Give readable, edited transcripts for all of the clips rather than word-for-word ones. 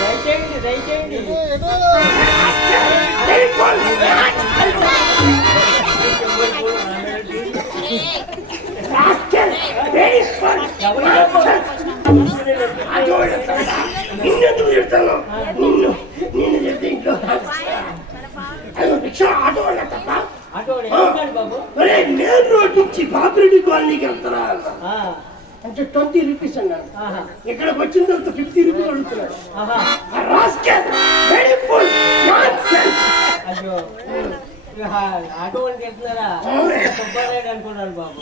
దయచేయండి దయచేయండి. నిన్నెందుకు చెప్తాను? నిన్ను చెప్తే ఇంట్లో రిక్షా ఆటో వాళ్ళ తప్ప మెయిన్ రోడ్ నుంచి బాపిరెడ్డి కాలనీకి వెళ్తారా అంటే 20 రూపీస్ అన్నాడు. ఇక్కడికి వచ్చిన తర్వాత 50 రూపీస్ అడుగుతున్నాడు. ఆటో వాళ్ళకి వెళ్తున్నారా? అనుకున్నాను బాబు.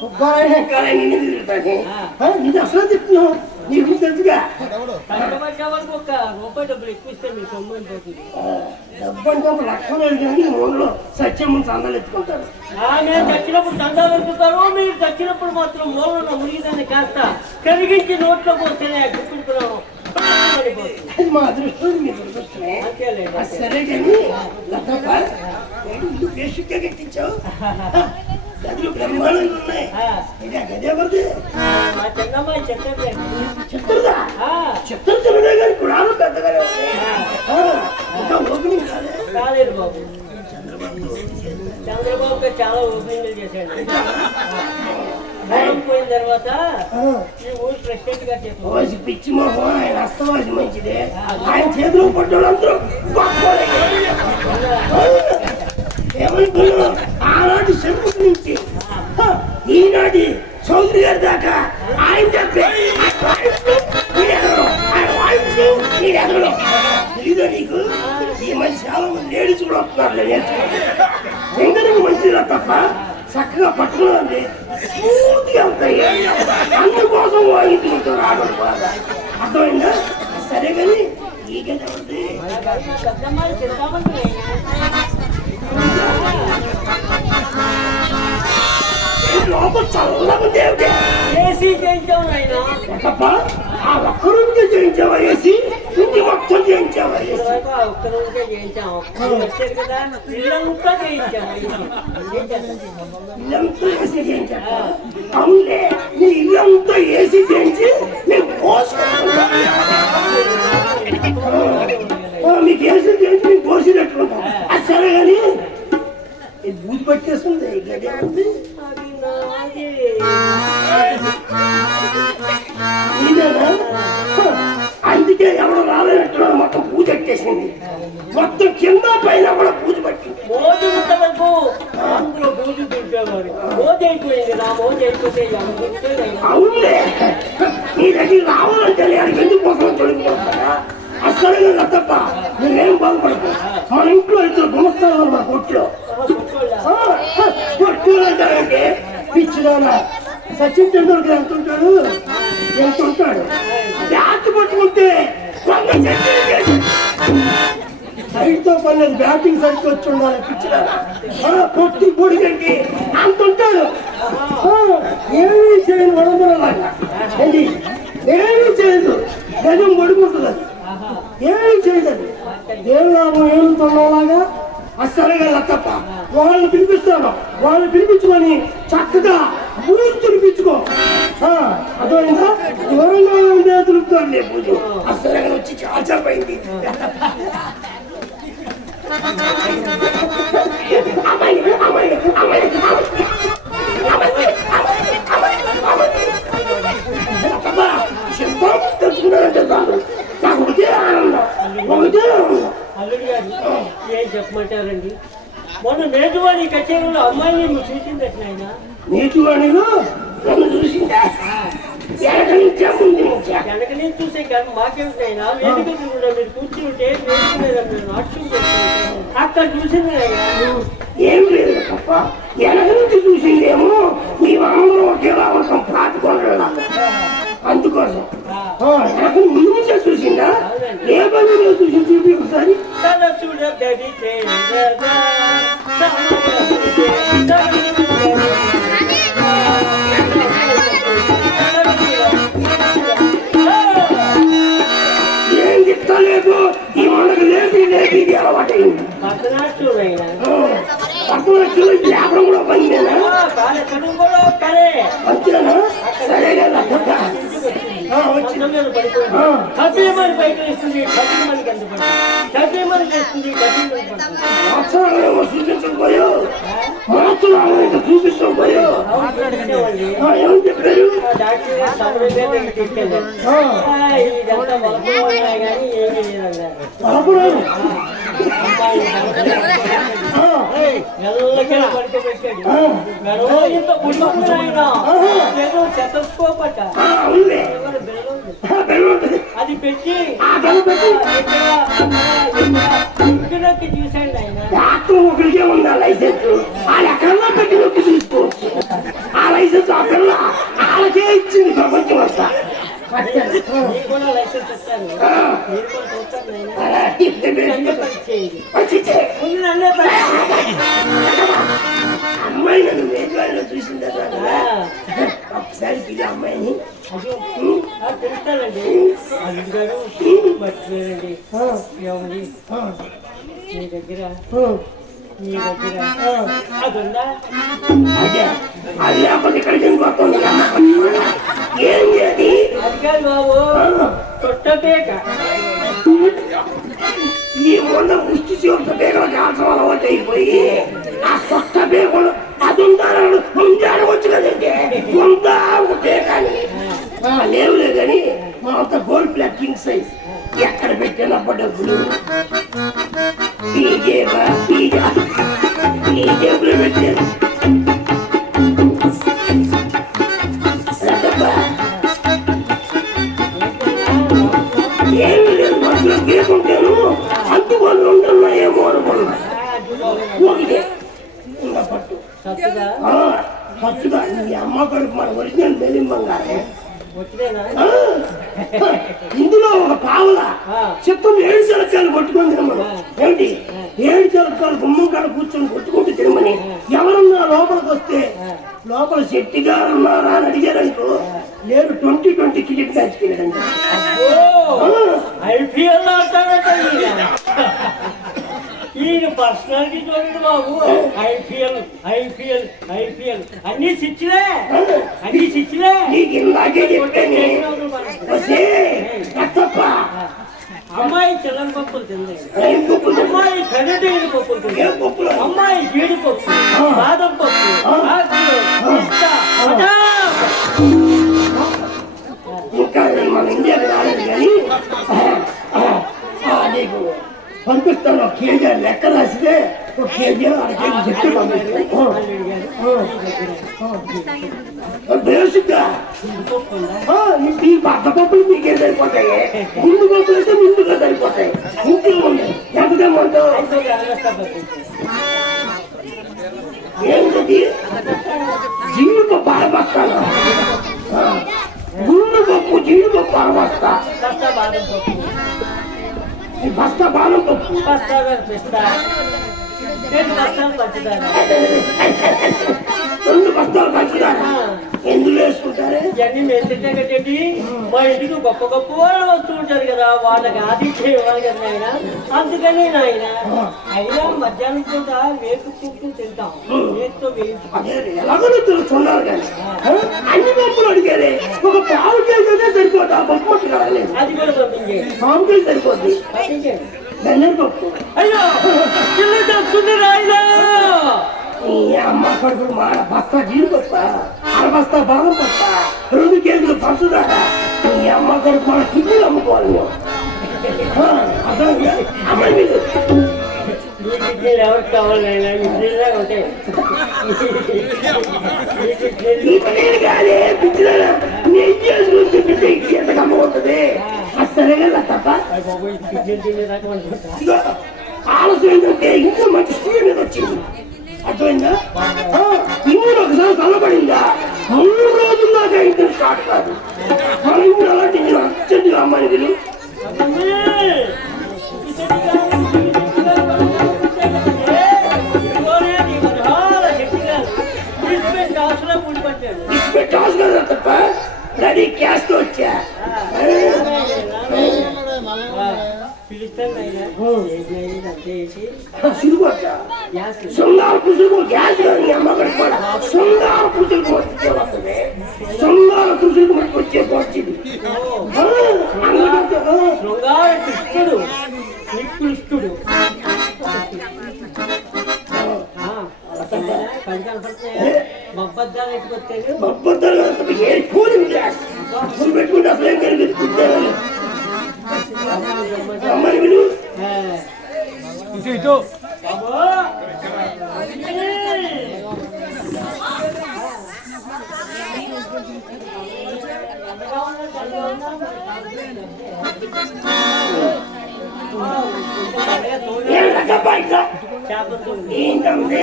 ఇది అసలు చెప్తున్నావు, నీకు తెలుసుగా. కష్టపడ్డవారికి ఒక రూపాయి డబ్బులు ఎక్కువ ఇస్తే మీ సొమ్ము అయిపోతుంది. డబ్బు అంటే ఒక లక్షలు కానీ ఊళ్ళో సత్యముని సందాలు ఎత్తుకుంటారు. నేను చచ్చినప్పుడు దండాలు ఎత్తుతారు, మీరు చచ్చినప్పుడు మాత్రం మూలన మునిగిదాన్ని కాస్త కరిగించి నోట్లో పోస్తేనే గుర్తుకున్నాను. మా అదృష్టం మీ దురదృష్టమే. సరే కానీ ఇల్లు బేసిక్గా కట్టించావు, గదులు బ్రహ్మాండంగా ఉన్నాయి. గది ఎవరిది? మా చిన్నమ్మాయి చెప్తే చెప్తారుదా? చెప్తారు చిన్నదే కానీ కుడాలు పెద్దగానే ఉన్నాయి. ఇంకా ఓపెనింగ్ కాలేదు బాబు. చంద్రబాబు గారు చాలా ఓపెనింగ్లు చేశాడు. పోయిన తర్వాత ఈ ఊరు ప్రెసిడెంట్ గారు చెప్పారు పిచ్చి మొహం, ఆయన అస్తవాసి మంచిదే. ఆయన చేతిలో పడ్డోళ్ళందరూ ఏమనుకున్నాం? ఆనాటి శంకు నుంచి ఈనాటి చౌదరి గారి దాకా ఆయన చెప్పే తెలీదా నీకు? ఈ మనిషి చాలా మంది లేడీస్ కూడా వస్తున్నారు నేర్చుకుంటే మంచిదా తప్ప చక్కగా పట్టుకున్నది పూర్తిగా వెళ్తాయి. అందుకోసం వాయించుకుంటారు ఆడవాళ్ళు బాగా. అర్థమైందా? సరే కానీ ఈ గది ఎవరిది? లోపల చల్లగా దేవుడే. ఏసీ చేయించావు ఆయన. ఆ ఒక్క రోజుకే చేయించావా ఏసీ? ఇంటి మొత్తం చేయించావా ఏసీ? ఒక్క రోజుకే చేయించాము. వచ్చారు కదా, ఇల్లంతా చేయించాము. ఇల్లంతా ఏసీ చేయించావా? అవునులే, నీ ఇల్లంతా ఏసీ చేయించి నేను మీకు ఏసీ చేయించి మీకు పోసినట్లుంటాం. అది సరే కానీ ఇది బూజు పట్టేస్తుంది. గది ఉంది ఇదేనా? అందుకే ఎవరు రాలేనట్టున్నాడు. మొత్తం పూజ ఎట్టేసింది. మొత్తం కింద పైన కూడా పూజ పట్టింది. అవునులే, నీ దగ్గర రావాలంటే నేను ఎందుకు కోసం తొలగిపోతారా? అసలు తప్ప నేనేం బాగుపడదు. మన ఇంట్లో ఇద్దరు గుమస్తాను మా కొట్లో. కొట్లు అంటారంటే పిచ్చిదానా. సచిన్ టెండూల్కర్ ఎంత ఉంటాడు? బ్యాట్ పట్టుకుంటే సైడ్తో పర్లేదు, బ్యాటింగ్ సైడ్కి వచ్చి ఉండాలి. పిచ్చిదానా కొట్టి పొడి కంటి అంత ఉంటాడు. ఏమీ చేయను వడంబరలాగా ఏంటి, ఏమీ చేయదు. గజం పడుకుంటుంది, అది ఏమీ చేయదు. ఏం లాభం? ఏమిలాగా అసలుగా తప్ప వాళ్ళని పిలిపిస్తాను. వాళ్ళని పిలిపించుకొని చక్కగా పూజ పిలిపించుకో. అర్థమైందా? దూరంగా ఉండే తిరుగుతాను లే పూజ. అసలుగా వచ్చి చాచపోయింది. తెలుసుకున్నారంటే నాకు ఒకటే ఆనందం, ఒకటే ఆనందం. అల్లుడి గారు ఏం చెప్పమంటారండి? మొన్న నేటివాణి కచేరీలో అమ్మాయిని నువ్వు చూసిందట నాయన. నేటివాణిలో నన్ను చూసిందా? వెనక నుంచా ముందు నుంచా? వెనక నుంచి చూసే కానీ మాకేమిటైనా వేదిక కూడా మీరు కూర్చుంటే వేదిక మీద మీరు నాట్యం చేస్తుంటే అక్కడ చూసింది అయ్యా. ఏం లేదు తప్ప వెనక నుంచి చూసిందేమో మేమందరూ ఒకేలా అవసరం పాటుకోవడం. అందుకోసం వెనక ముందు నుంచే చూసిందా? ఏ పనిలో చూసి చూపి ఒకసారి. ఏం చెప్తలేదు ఈ వండకు లేపి లేపి అలవాటైంది. పక్కన వ్యాపారం కూడా పనిచేనా? అంతేనా? సరే కదా. వచ్చి మంచం మీద పడిపోయింది. కట్టేమని బయట వేస్తుంది, కట్టేమని కింద పడుతుంది, కట్టేమని చేస్తుంది, కట్టేమని పడుతుంది. అక్షరాలేమో చూపించకపోయా మాత్రం చూపించకపోయా ఏమని చెప్పారు? డాక్టర్ గారు తమ్ముడు దగ్గరికి తీసుకెళ్ళారు. ఇదంతా బలపం ఉన్నాయి కానీ ఏమీ లేదన్నారు. మెల్లగా పడుకోబెట్టాడు. మెడలో ఇంత గుండె ఆయన ఏదో స్టెతస్కోప్ అట, అది పెట్టి ఇంటిలోకి చూశాడు ఆయన. డాక్టర్ ఒకరికే ఉందా లైసెన్స్? వాళ్ళు ఎక్కడన్నా పెట్టి నొక్కి తీసుకోవచ్చు. ఆ లైసెన్స్ ఆ పిల్ల వాళ్ళకే ఇచ్చింది ప్రపంచం అంతా. మీరు కూడా లైసెన్స్ ఇస్తారు, మీరు కూడా చూస్తారు ముందు నన్నే అమ్మాయి నన్ను వేదికలో చూసిందా? ఒకసారి పిల్ల అమ్మాయిని తెలుస్తానండి. అల్లుడు గారు మర్చిపోయారండి. ఏమండి మీ దగ్గర అది ఉందా? అదే అది లేకపోతే ఇక్కడికి వెళ్ళిపోతుంది. ఏం చేయాలి? అది కాదు బాబు, తొట్టపేక. ఈ మొన్న ముష్టి చివరి పేగలకి ఆసం అలవాటు అయిపోయి ఆ సొట్ట పేగలు అది ఉండాలని ముందాడవచ్చు కదండి. ఉందా ఒక పేకాని లేవులే కానీ మా అంత గోల్డ్ ప్లాట్ కింగ్ సైజ్ ఎక్కడ పెట్టినప్ప డబ్బులు ఈ జేబులో పెట్టాను. ఏమి లేదు మనసులో గీకుంటాను అందుకొని ఉంటున్నాయేమో అనుకున్నా. ఒకటే ఉన్న పట్టు ఖర్చుగా ఈ అమ్మ కడుపు మన ఒరిజినల్ బెలిం బంగారే. ఇందులో ఒక పావుల చిత్తం 7 చిలకాయలు కొట్టుకొని తినమని. ఏమిటి 7 చిలకాయలు గుమ్మం కాడ కూర్చొని కొట్టుకుంటూ తినమని. ఎవరన్నా లోపలికి వస్తే లోపల శెట్టి గారు ఉన్నారా అని అడిగారనుకో లేరు 2020 క్రికెట్ మ్యాచ్కి వెళ్ళండి. ఐపీఎల్ ఆడతాడట ఈయన పర్సనాలిటీ చూడండి బాబు. ఐపీఎల్ ఐపీఎల్ ఐపీఎల్ అన్ని సిచ్చులే, అన్ని సిచ్చులే. నీకు ఇందాకే చెప్పాను అమ్మాయి చిల్లర పప్పులు తింది, అమ్మాయి ఖరీదైన పప్పులు తింది, అమ్మాయి జీడిపప్పు, బాదం పప్పు, పిస్తా, ఇంకా మన ఇండియాకి రాలేదు కానీ నీకు పంపిస్తాను. 1 కేజీ లెక్క రాసితే 1 కేజీ 1/2 కేజీ చెట్టు పంపిస్తాను. బేసిక్గా ఈ బద్ద పప్పులు మీకేం సరిపోతాయి, ముందు పప్పులు అయితే ముందుగా సరిపోతాయి. ఇంట్లో ఉన్నాయి ఎంతమంటావు? ఏంటది? జీడిపప్పు అరబస్తాను, గుండు పప్పు జీడిపప్పు అరబస్తా, బస్తా బాదం పప్పు, పిస్తా, 2 బస్తాలు పంచుతారు, 2 బస్తాలు పంచుతారు. ఎందుకు వేసుకుంటారే? ఇవన్నీ మేము తింటే కట్టండి. మా ఇంటికి గొప్ప గొప్ప వాళ్ళు వస్తూ ఉంటారు కదా, వాళ్ళకి ఆతిథ్యం ఇవ్వాలి కదా ఆయన. అందుకని నాయన అయినా మధ్యాహ్నం పూట వేసుకుంటూ తింటాం. వేసుతో ఎలాగో చూడాలి కానీ అన్ని పప్పులు అడిగారే. ఒక పావు కేజీ అయితే సరిపోతా పప్పు కావాలి. అది కూడా పంపించే పావు కేజీ సరిపోద్ది. పంపించండి బెల్లర్ పప్పు. అయ్యో చిల్లు చేస్తుంది రాయినా. ఈ అమ్మ కడుపు మాట బస్తా జీడిపప్ప, అరబస్తా బాదం పప్ప, 2 కేజీలు పంచుదారా. ఈ అమ్మ కడుపు మన కిడ్నీలు అమ్ముకోవాలి మేము. అమ్మాయి మీరు ఎవరికి కావాలి ఇడ్లీలా ఉంటాయి. కానీ పిచ్చిదారా నేను చేసుకుంటే ఎంత అమ్మవుతుంది. అసలే కదా తప్ప ఆలోచన ఏంటంటే ఇంకా మంచి స్పీడ్ మీద వచ్చింది. అర్థమైందా? ఇందులో ఒకసారి చల్లబడిందా 3 రోజుల దాకా ఇంటర్ స్టార్ట్ కాదు. మన ఇంట్లో అలాంటి అర్జెంట్ అమ్మాయి వీళ్ళు టాస్ కదా తప్ప రెడీ క్యాష్ తో వచ్చా. శృంగార పుసులు గ్యాస్ కానీ అమ్మగడ కూడా శృంగార పుసులు వస్తుంది. శృంగార పుసులు మనకు వచ్చే వచ్చింది. ఏం కలిగింది కుట్టాను అమ్మాయి విలు ఇటు ఏంటంటే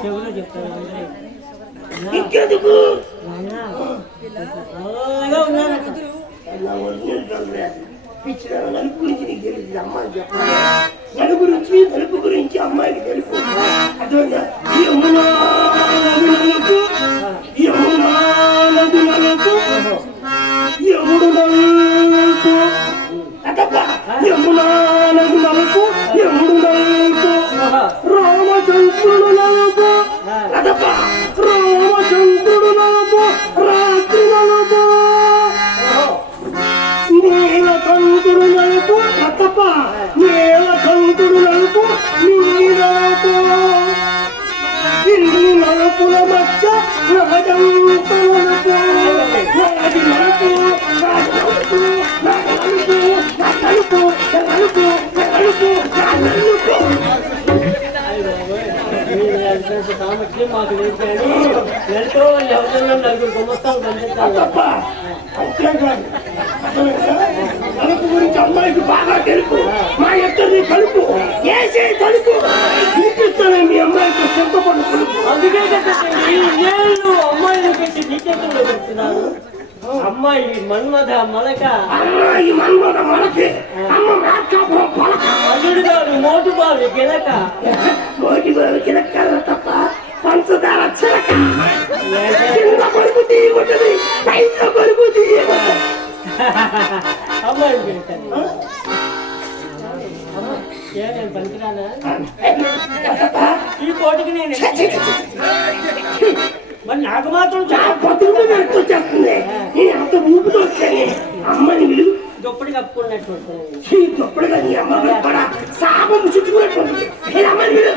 చెవులు చెప్తాను ఇంకెందుకు అలాగా ఉన్నాను నలుపు గురించి నీకు తెలియదు అమ్మాయి చెప్పాలి నలుపు గురించి నలుపు గురించి అమ్మాయికి తెలుపు అర్థమైందా యమునా నది నలుపు యమునా నది నలుపు యముడు నలుపు అదప్ప యమునా నది నలుపు యముడు నలుపు రామచంద్రుడు నలుపు అదప్ప రామచంద్రుడు నలుపు రాత్రి నలుపు నీలకంఠుడు నలుపు అతప నీలకంఠుడు నలుపు నీలపు ఇన్ని నలుపుల మధ్య రాజంత నలుపు రాజు నలుపు రాజు నలుపు నలుపు నలుపు నలుపు నలుపు సామర్థ్యం మాకు లేదు కానీ ఎంతో ఎవరైనా నలుగురు గుమస్తాలు పంపిస్తాను తప్ప అంతేకాదు నలుపు గురించి అమ్మాయికి బాగా తెలుపు మా ఇద్దరిని కలుపు ఏసే తలుపు చూపిస్తానే మీ అమ్మాయికి సిద్ధపడు కలుపు అందుకే కదండి నేను అమ్మాయిని పెట్టి నీకెందుకు చెప్తున్నాను అమ్మాయి మన్మథ మలక అమ్మాయి మన్మద మనకి అమ్మ మాట్లాడుతున్న పలక అల్లుడు గారు మోటుబాలు గిలక మోటి బాబు కిలక్కల తప్ప పంచదార చిలక చిన్న కొడుకు తీయకుంటది పైస కొడుకు తీయకుంటది అమ్మాయిని పెడతాను నేను పనికిరానా ఈ పోటీకి నేను మరి నాకు మాత్రం బతుకు వచ్చేస్తుంది నేను అంత ఊపితో వచ్చాను అమ్మని విలువ దుప్పటి కప్పుకున్నట్టు దుప్పటిగా నీ అమ్మ కూడా శాపం చుట్టుకున్నట్టు అమ్మని విలువ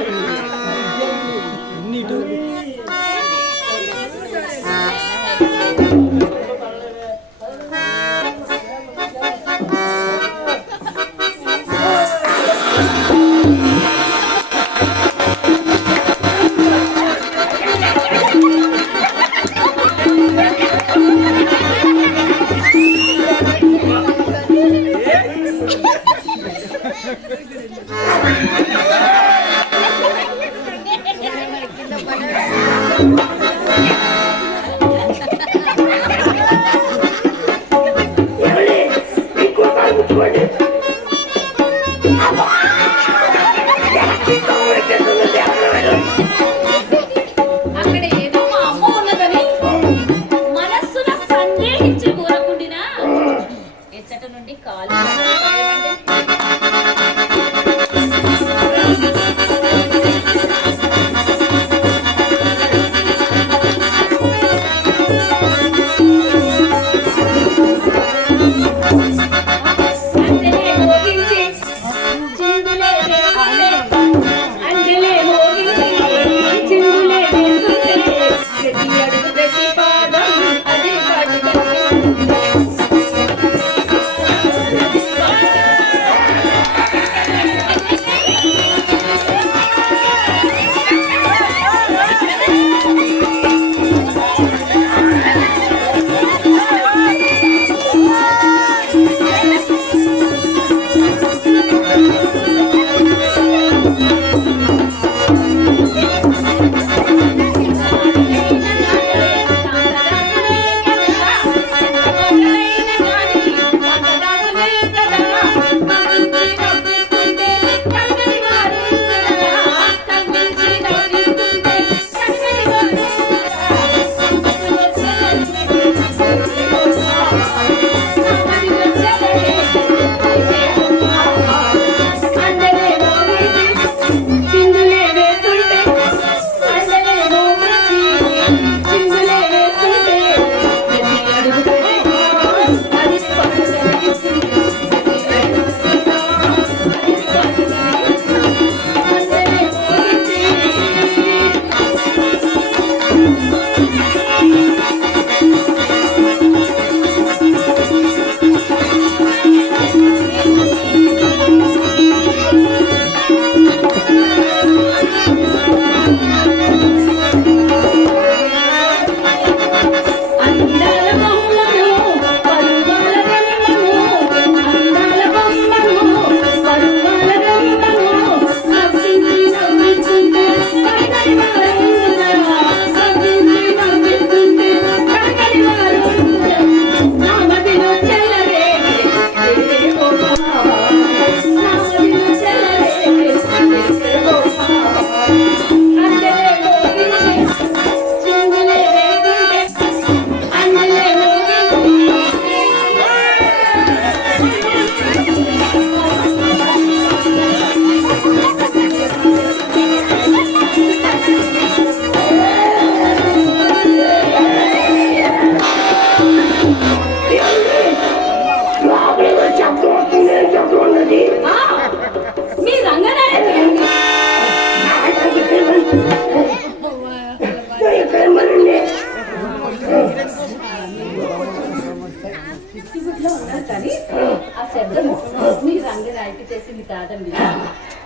చేసింది కాదండి.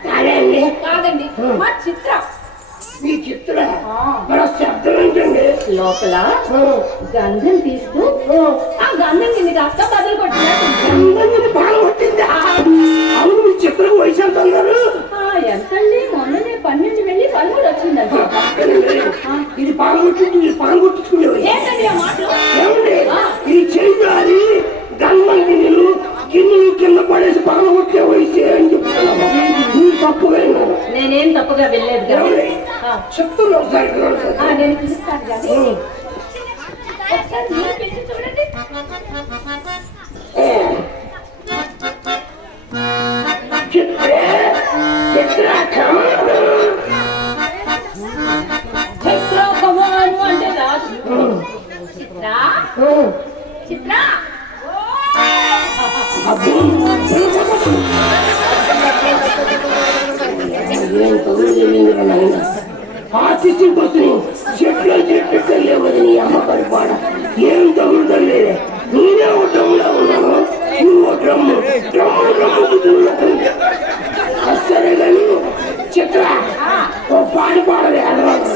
కాదండి కాదండి, మా చిత్ర. మీ చిత్ర మన శబ్దం ఏంటండి? లోపల గంధం తీస్తూ ఆ గంధం కింద కాస్త బదులు కొట్టినట్టు. గంధం బాగా కొట్టిందా? అవును, మీ చిత్రకు వయసు ఎంత అన్నారు? ఎంతండి? మొన్ననే 12 వెళ్ళి 13 వచ్చిందండి. ఇది పాల్గొట్టింది, ఇది పాల్గొట్టుకునేవి. ఏంటండి ఆ మాటలు? ఏమండి ఇది చేయాలి? గంధం గిన్నెలు గిన్నెలు కింద పడేసి పాల్గొట్టే వయసు అని చెప్తున్నాను. మీరు తప్పుగా విన్నారు. నేనేం తప్పుగా వెళ్ళలేదు ఏమండి చెప్తున్నా ఒకసారి నేను పిలుస్తాను కానీ ఒకసారి మీరు పిలిచి చూడండి. చిత్ర కమాను అంటే రాదు. చిత్ర చిత్ర ఆర్టీసీ బస్సుని చెట్లు చెట్టు లేవని నీ అమ్మ పరిపాడ ఏం తగులుతలే. నేనే ఒక డ్రమ్లా ఉన్నాను, నువ్వు ఒక డ్రమ్ము డ్రమ్ము డ్రమ్ము. సరే కానీ చిత్ర ఓ పాడి పాడలే అలవాటు.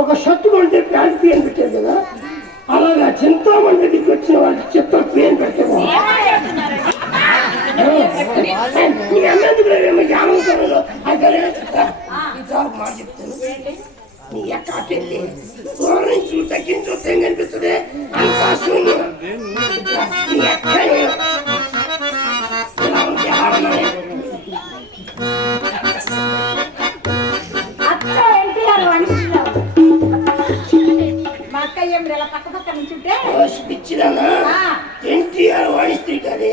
ఒక షర్ట్ కొంటే ప్యాంట్ పేరు పెట్టారు కదా, అలాగా చింతామణి దగ్గరికి వచ్చిన వాళ్ళకి చిత్ర పేరు పెట్టారు. నీ అమ్మ ఎందుకు లేవేమో జ్ఞానం అయితే మాట చెప్తాను. నీ ఎక్కడికెళ్ళి నుంచి తగ్గించు వస్తే కనిపిస్తుంది అంతా శూన్యం. నీ ఎక్కడ ఇలా ఉంటే ఆడమని పిచ్చిదానా ఎన్టీఆర్ వాడిస్తే కదే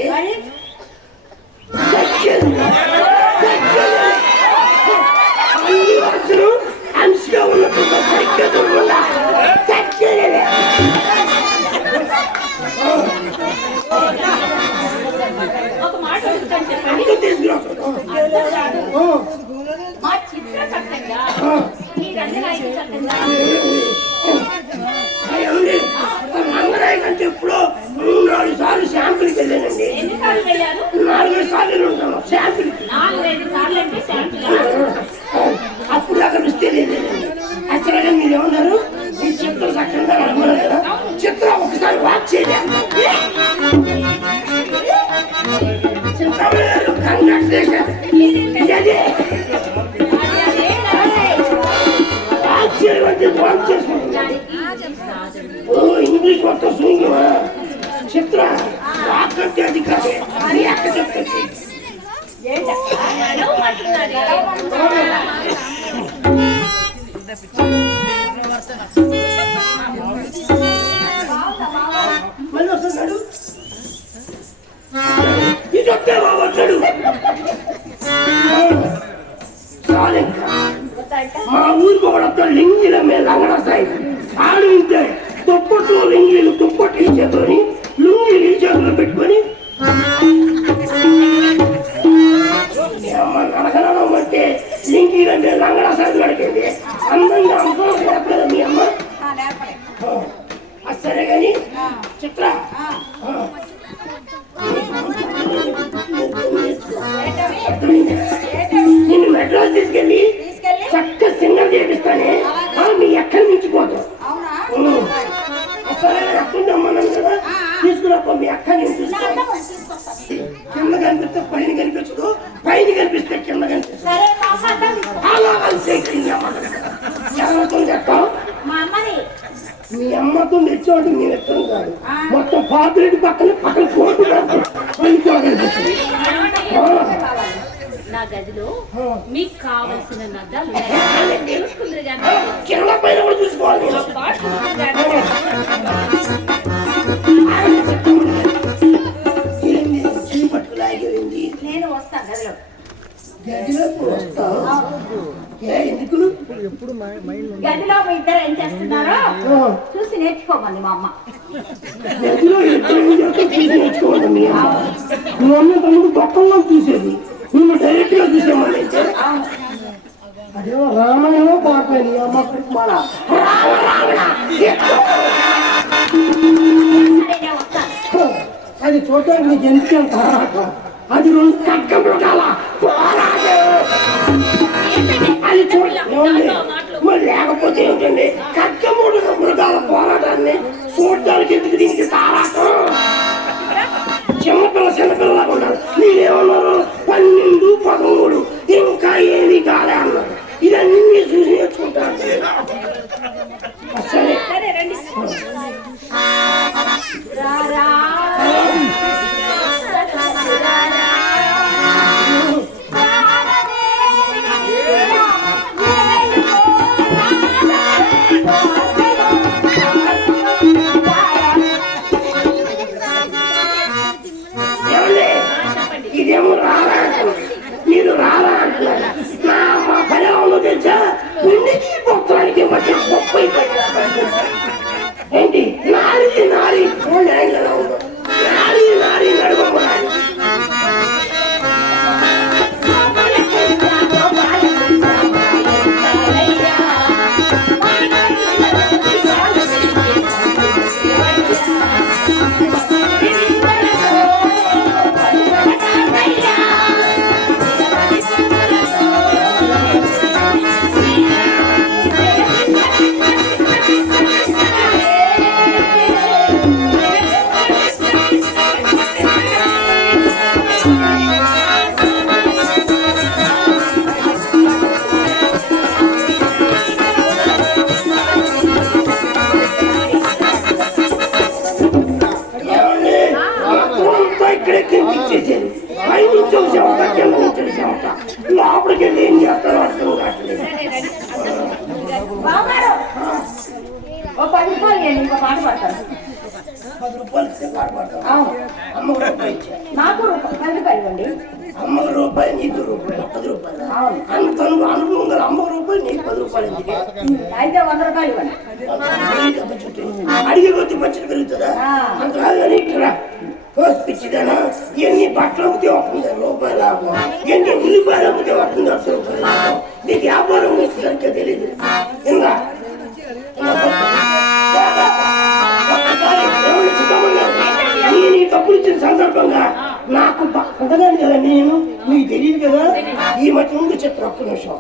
అంశగా ఉన్నప్పుడు మంగరాయి కంటే ఎప్పుడో 3-4 సార్లు శాంపుల్కి వెళ్ళానండి. 4-5 సార్లు ఉంటాను శాంపుల్కి. అప్పుడు అక్కడ వస్తే లేదండి. అసలు మీరు ఏమన్నారు? మీ చిత్రం సక్రంగా అడగమన్నారు కదా. చిత్రం ఒకసారి వాచ్ చేయలేదు. కంగ్రాచులేషన్. ఇంగ్లీష్ మొత్తం శూన్యమా? చిత్ర వాకంటే అది కాదు. ఎక్క చెప్తుంది మళ్ళీ వస్తున్నాడు. ఇది వస్తే వచ్చాడు. మా ఊరికి ఒకడొక్క లింగిల మీద లంగడ సాయి ఆడు ఉంటే దుప్పట్లు లింగిలు దుప్పట్లు ఇచ్చేతోని లుంగిలు ఈ చేతుల్లో పెట్టుకొని నడకనడం అంటే లింగిలంటే లంగడ సాయి నడిపింది. అందంగా అంశం చెప్పలేదు మీ అమ్మ. సరే కాని చిత్ర నిన్ను మెడ్రాస్ తీసుకెళ్ళి చక్కగా సింగల్ చేపిస్తానే. మీ ఎక్కడి నుంచి పోతావు సరే అమ్మాను కదా తీసుకురాపో. మీ అక్క నేను చూసుకో. కింద కనిపిస్తే పైన కనిపించదు, పైన కనిపిస్తే కింద కనిపిస్తుంది. ఎవరితో చెప్తావు? మీ అమ్మతో తెచ్చేవాడు మీ ఎత్తం కాదు. మొత్తం పాపిరెడ్డి పక్కన కోర్టు కనిపిస్తుంది. నా గదిలో మీకు కావలసిన నగలు కింద పైన కూడా చూసుకోవాలి. పట్టులాగింది. నేను వస్తాను గదిలో. గదిలోకి వస్తావు ఎందుకు? గదిలో మీ ఇద్దరు ఏం చేస్తున్నారో చూసి నేర్చుకోమంది మా అమ్మ. గదిలో ఇద్దరు ఏం చేస్తే చూసి నేర్చుకోవాలి. మీ అమ్మ నువ్వు అన్న తమ్ముడు పక్కల్లో చూసేది, నువ్వు డైరెక్ట్ గా చూసేమని. అదేమో రామాయణం పాటలేదు నీ అమ్మ మన అది చూడటానికి నీకు ఎందుకంత అది 2 కక్క మృగాల అది చూడండి. మరి లేకపోతే ఏంటండి కక్క మృగాల పోరాటాన్ని చూడటానికి ఎందుకు దీనికి తారాటం? చిన్నపిల్లలాగా ఉన్నారు. మీరేమన్నారు? 12, 13 ఇంకా ఏమి కాలే అన్నారు. ఇదన్నీ చూసి నేర్చుకుంటాను. సరే ఇదేమో రారా అంటున్నారు, మీరు రారా అంటున్నారు. మా భయంలో తెలుసా ఇంటికి మొత్తానికి మధ్య 30 ఏంటి నారీ నారీ నారీ నారీ నడవకూడదు. ఇక్కడే కింద ఇచ్చేసేది పై నుంచి చెమట కింద నుంచి చెమట లోపలికి వెళ్ళి ఏం చేస్తారో అర్థం కావట్లేదు. బావగారు, ఓ 10 రూపాయలు ఇవ్వండి, ఇంకో పాట పాడతాను. 10 రూపాయలు ఇస్తే పాట పాడతాను. అవును, అమ్మకు రూపాయి ఇచ్చా. నాకు 10 రూపాయలు ఇవ్వండి. అమ్మకు రూపాయి, నీకు రూపాయి, 10 రూపాయలు. అవును, అంత అనుభవం కదా. అమ్మకు రూపాయి, నీకు 10 రూపాయలు ఎందుకే? అయితే 100 రూపాయలు ఇవ్వండి. అడిగే కొద్ది పచ్చడి పెరుగుతుందా? అంత కాదని ఇక్కడ పిచ్చిదేనా? ఎన్ని బట్టలు అమ్మితే వస్తుంది రూపాయలు లాభం, ఎన్ని ఉల్లిపాయలు అమ్మితే వస్తుంది 10 రూపాయలు లాభం. నీకు వ్యాపారం సరిగ్గా తెలియదు. ఇందా ఒక్కసారి నేను ఈ డబ్బులు ఇచ్చిన సందర్భంగా నాకు ఉండగాను కదా, నేను నీకు తెలియదు కదా. ఈ మధ్య ముందు చిత్రం ఒక్క నిమిషం.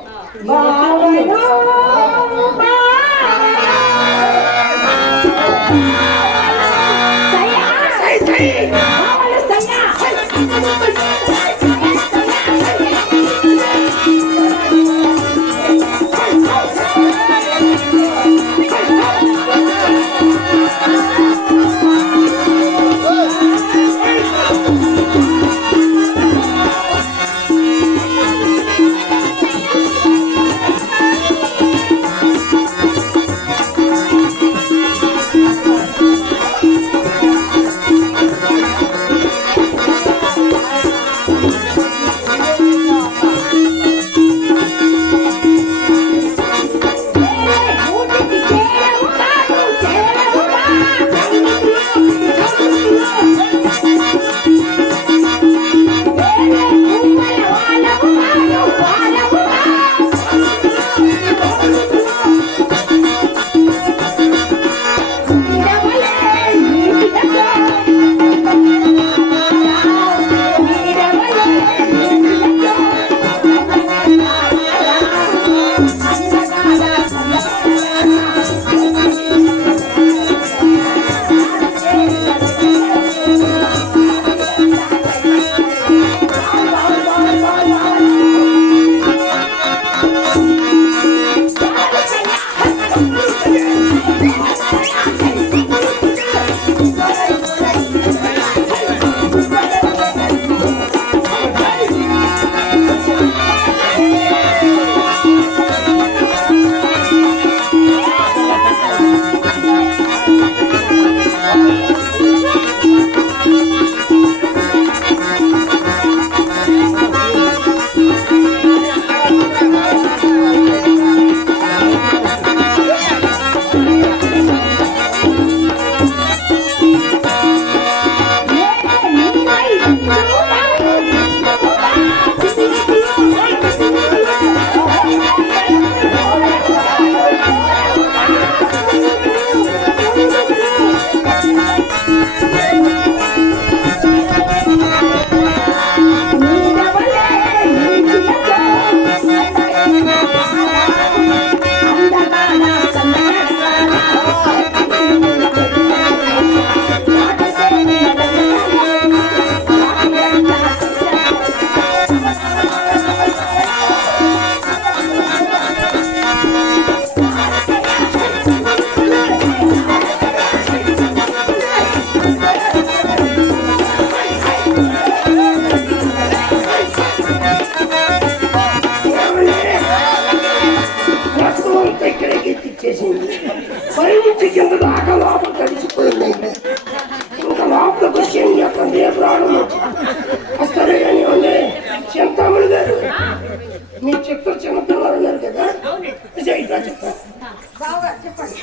మీ చెప్తారు చిన్నపిల్లలు ఉన్నారు కదా,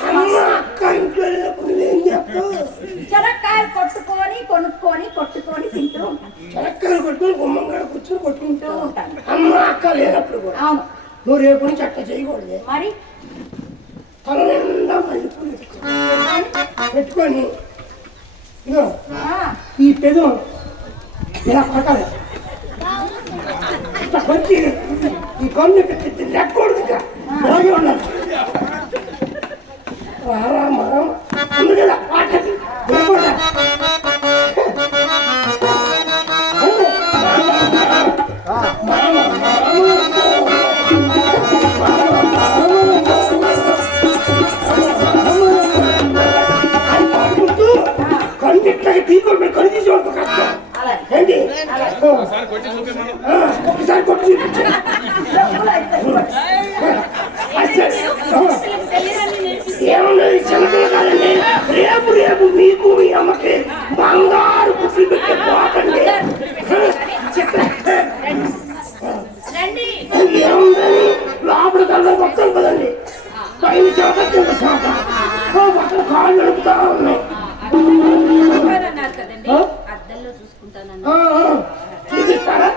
అమ్మ అక్క ఇంట్లో నువ్వేం చెప్తావు? చెరక్కాయలు కొట్టుకొని తింటూ ఉంటాను. చెరక్కాయలు కొట్టుకొని గుమ్మంగా కూర్చొని కొట్టుకుంటూ ఉంటాను. అమ్మ అక్క లేనప్పుడు కూడా అవును. నువ్వు రేపు నుంచి అట్లా చేయకూడదు. మరి తల నిండా మల్లెపూలు పెట్టుకొని ఇదో ఈ పెదం ఇలా పట్టాలి, వచ్చి ఈ కన్ను పెట్టి లెక్కకూడదు, అలాగే ఉండాలి. ఉంది కదా పాటకి కన్నిట్లాగే తీసుకోండి, కన్ను తీసుకోవడం కష్టం. ఒకసారి కొట్టి చూపించు. ఏమన్నది చిన్నపిల్ల కాదండి. రేపు రేపు మీకు మీ అమ్మకి బంగారు కుట్లు పెట్టి పోకండి. ఏముందని లోపల కల్లా మొత్తం కదండి. పైన చేత కింద చేత మొత్తం కాళ్ళు నడుపుతా ఉన్నాయి. అద్దంలో చూసుకుంటాను చూపిస్తారా?